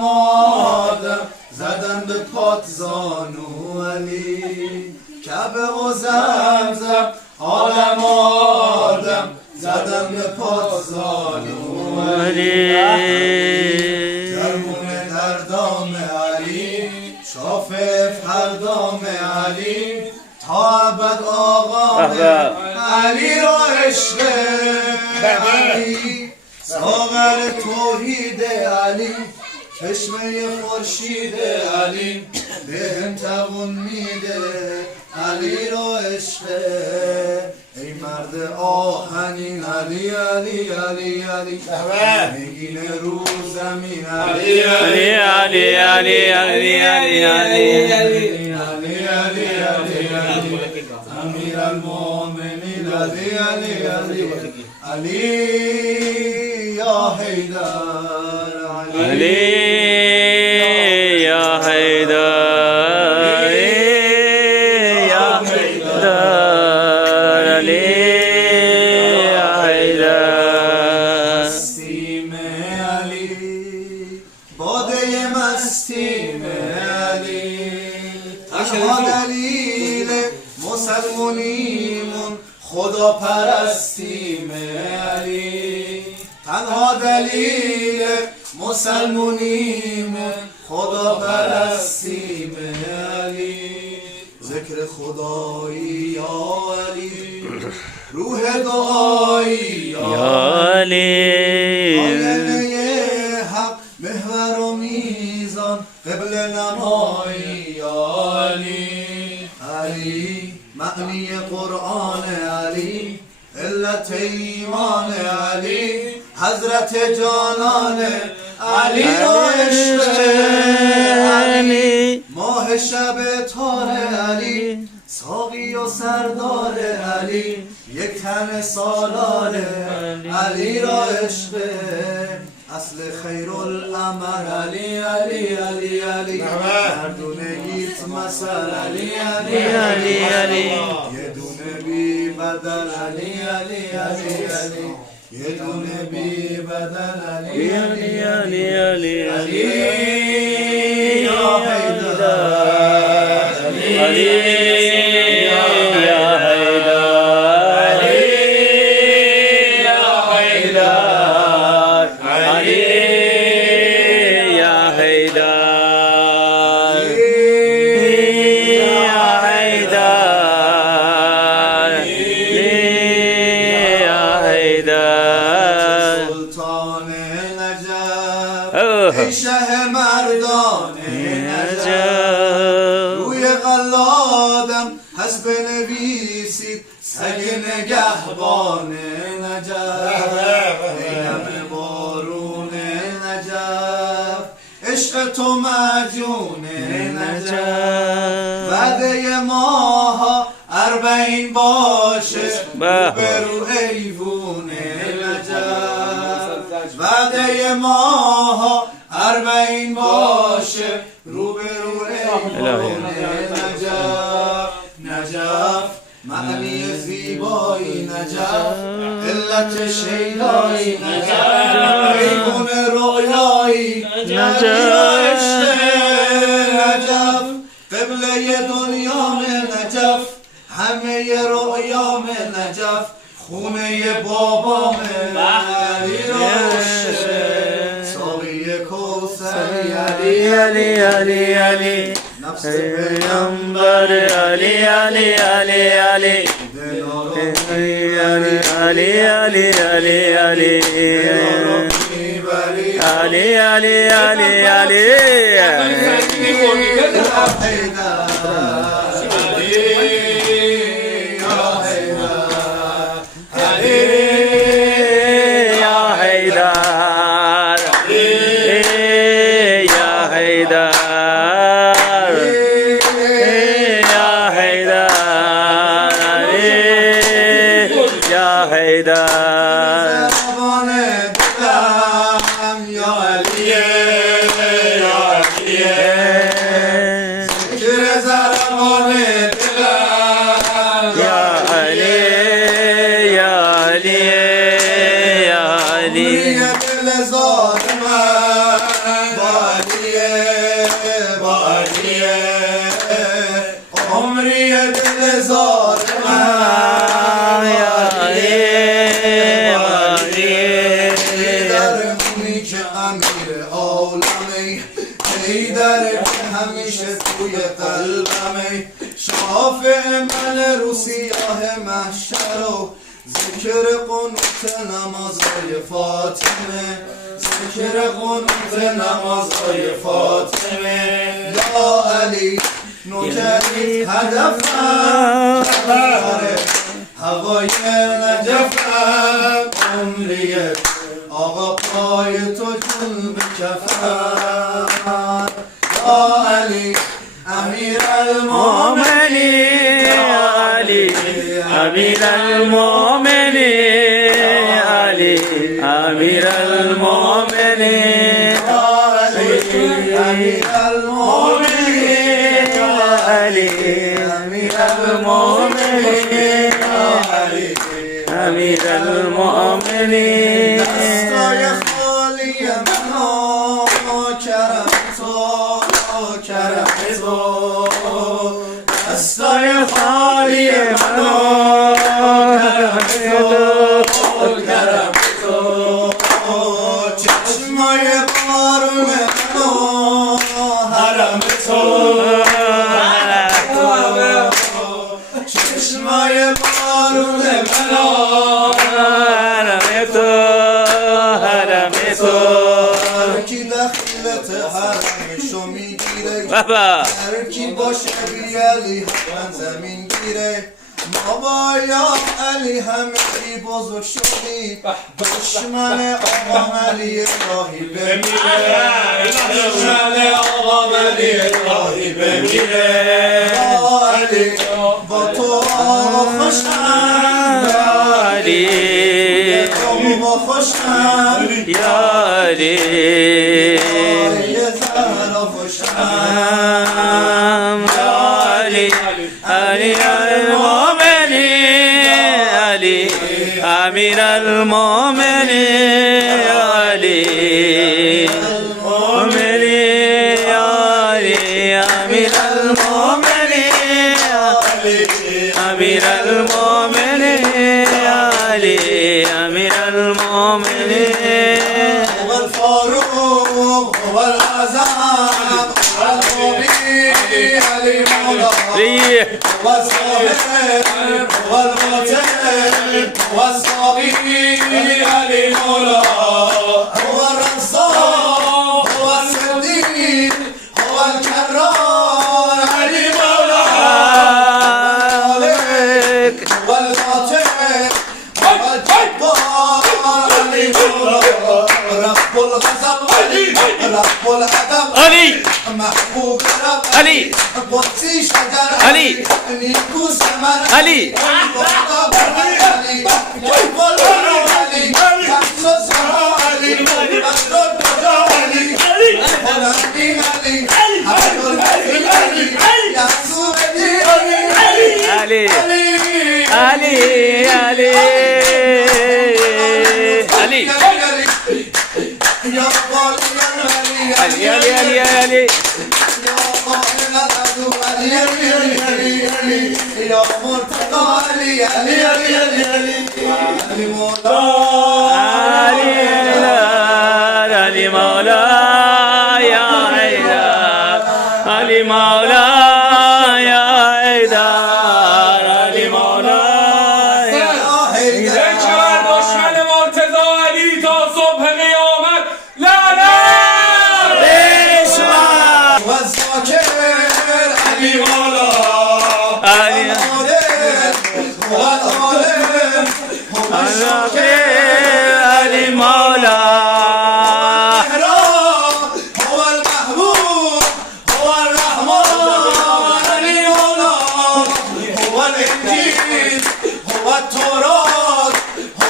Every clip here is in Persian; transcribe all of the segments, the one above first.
آدم زدن به پات زانو علی کعبه و زمزم عالم آدم زدن به پات زانو علی درمونه در دام علی شافف هر دام علی تا ابد آقام علی را عشق علی ساغر توحید علی چشمه خورشید علی بهم توان میده علی را عشق ای مرد آهنین علی علی علی علی نگین رو زمین علی علی علی علی علی علی علی علی علی علی امیر المؤمنین علی علی علی علی یا حیدر علی یا حیدر یا حیدر علی یا حیدر مستیم علی باده مستیم علی تنها دلیل مسلمونیمون خدا پرستیم علی تنها دلیل مسلمونیمون خدا پرستیم علی ذکر خدایی یا علی روح دعایی یا علی آینه حق محور و میزان قبل نمایی یا علی علی معنی قرآن علی علت ایمان علی حضرت جانان علی و عشق علی ماه شب تار علی ساقی و سردار علی یک تن سالار علی را عشق اصل خیر الامر علی علی علی علی مردونگیت مثل علی علی علی علی یه دونه بی بدل علی علی علی علی یه دونه بی بدل علی علی علی علی علی یا حیدر علی یا حیدر علی یا حیدر علی یا حیدر ای شه مردان نجف روی قلادم هست بنویسید سگ نگهبان نجف ای نم بارون نجف عشق تو مجون نجف وعده ماها 40 باشه برو ایوون نجف وعده ماها 40 باشه روبرو ایوون نجف نجف معنی زیبایی نجف علت شیدایی نجف ایوون رویایی نجف نجف قبله دنیام نجف همه رویام نجف خونه بابام علی روشه ساقی کوثری علی علی علی علی نفس پیامبر علی علی علی علی علی علی علی علی علی علی علی علی دل زار من در اونی که امیر عالمی حیدر که همیشه توی قلبمی شافع من رو سیاه محشر و ذکر قنوت نمازهای فاطمه ذکر قنوت نمازهای فاطمه یا علی نوکریت هدفم کبر هوای نجفم عمریت آقا پای تو جون به کفن یا علی امیر المؤمنین علی امیر المؤمنین علی امیر المؤمنین امیر المؤمنین علی امیر المؤمنین امیر المؤمنین دستای خالی منو کرم تو دستای خالی منو کرم تو چشمای بارون منو حرم تو چشمای بارون منو حرم تو کی دخیلت حرمشو میگیره بابا هر کی باشه بیالی حتما زمین گیره بابا یا علی همه بزرگ شدی دشمن آقا علی الهی بمیره دشمن آقا علی الهی بمیره یا علی با تو آقا خوشم یا علی با خوشم یا علی یه زهرا خوشم یا علی علی المؤمنین علی امیر المؤمنین علی المؤمنین علی امیر المؤمنین امیر المؤمنین علی امیر المؤمنین هو الفاروق هو الأعظم هو المبين علي مولا ريح هو الصاهر هو القاتل هو الصغير علي مولا هو الرزاق هو الصديق هو الكرار علي مولا هو القاتل هو الجبار علي مولا رب الغضب رب العدم علي محبوب رب علي قدسي شجر علي نيكو سمر علي علي علي علي علي يا علي علي علي يا مرتضى علي علي علي علي علي مولا علي مولاي يا حيدر علي مولاي يا حيدر علي مولاي يا حيدر دشمن مرتضی علی تا صبح قیامت لعنت والذاكر علي مولا علي هو الظالم هو الشاكر علي مولا هو المحبوب هو الرحمن علي مولا هو الإنجيل هو التوراة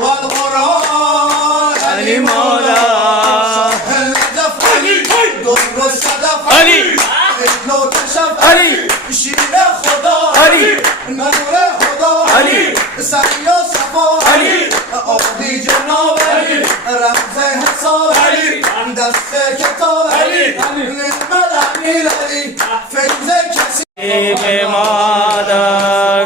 هو القرآن علي مولا الهدف علي در الصدف علي لو تشف علي شیر خدا علي نور خدا علي سعی و صفا علي عادی جناب علی رمز حساب علی دست کتاب علی نعمت امیر علی فیض کسی به مادر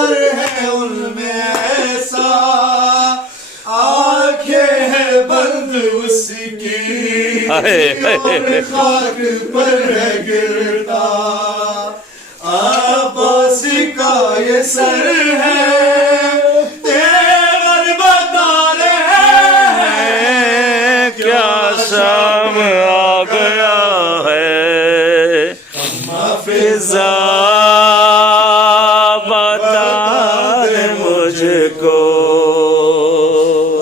سر ہے ان میں ایسا آنکھیں ہیں بند اس کی اور خاک پر ہے گرتا عباس کا یہ سر ہے تیغر بتا رہے ہیں کیا شام آ گیا ہے فضا بتا دے مجھ کو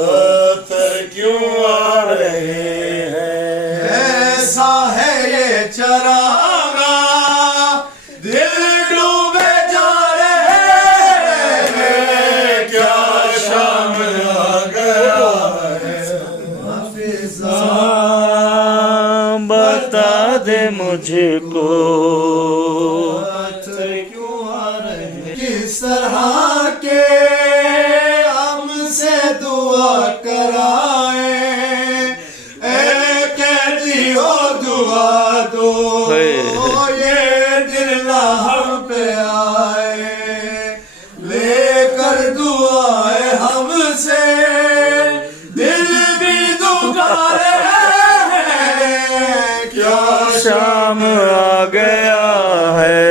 پتھر کیوں آ رہے ہیں ایسا ہے یہ چراغا دل ڈوبے جا رہے ہیں کیا شام آ گیا ہے فضا بتا دے مجھ کو پتھر کیوں آ رہے ہیں کس طرح کے ہم سے دعا کرائیں اے قیدیو دعا دو یہ دل راہ پہ آئے لے کر دعائیں ہم سے دل بھی دکھا رہے ہیں کیا شام آ گیا ہے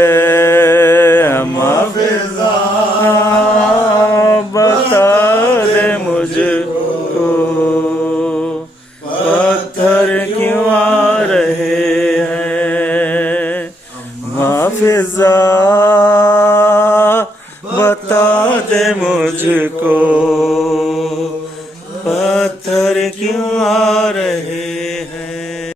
فضا بتا دے مجھ کو پتھر کیوں آ رہے ہیں فضا بتا دے مجھ کو